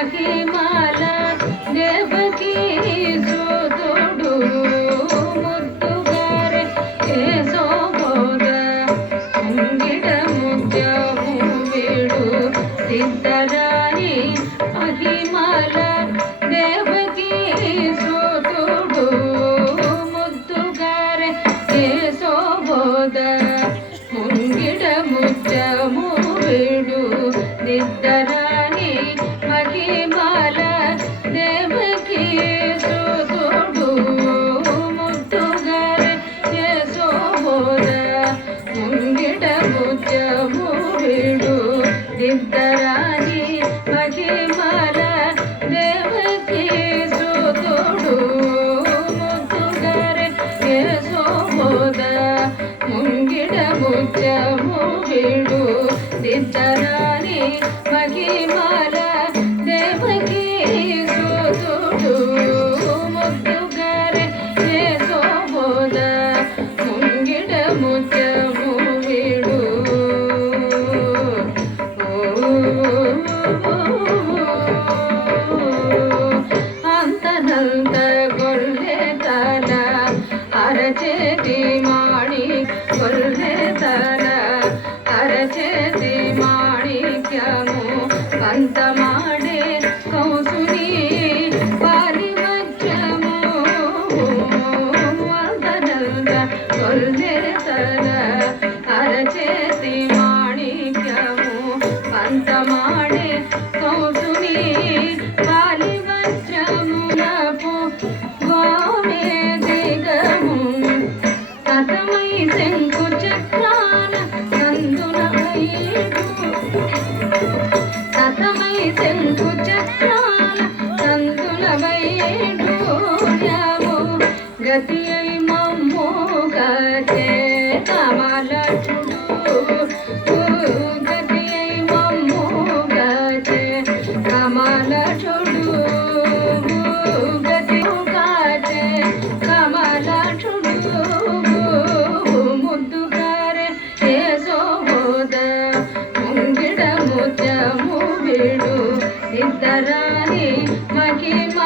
మహిమల దేవకీ సుతుడు ముద్దుగారే యశోద అంగిట ముత్యము వీడు సిద్ధరాయి మహిమల దేవకీ సుతుడు ముద్దుగారే యశోద ముంగిట ముత్యము వీడు సిద్ధరాయి మహిమల దేవకీ సుతుడు ముద్దుగారే యశోద ముంగిట ముత్యము వీడు సిద్ధరాయి మహిమల దేవకీ సుతుడు ముద్దుగారే యశోద ముంగిట ముత్యము వీడు సిద్ధరాయి మహిమల దేవకీ సుతుడు ముద్దుగారే యశోద ముంగిట ముత్యము వీడు అంతనంత గొల్లె తల అరచేతి మాణి గొల్లె తల అరచేతి మాణిక్యము పంతమాడే కౌసుని పారివజ్రము అంతనంత గొల్లె తల అరచేతి మాణిక్యము పంతమాడే కౌసుని పాలివజ్రమునపు గోమే దిగము కథమై శంకు చక్రాన నందున వైడు కథమై శంకు చక్రాన నందున వైడు గతి అయి మమ్ము గతే కమలచుడు గతి అయి మమ్ము గతే కమలచుడు గతి గతే కమలచుడు ముద్దుగారే యశోద ముంగిట ముత్యము వీడు సిద్ధరాయి మహిమ